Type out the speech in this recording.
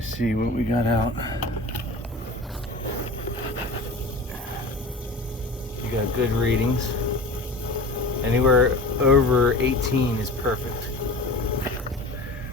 you see what we got out. You got good readings. Anywhere over 18 is perfect.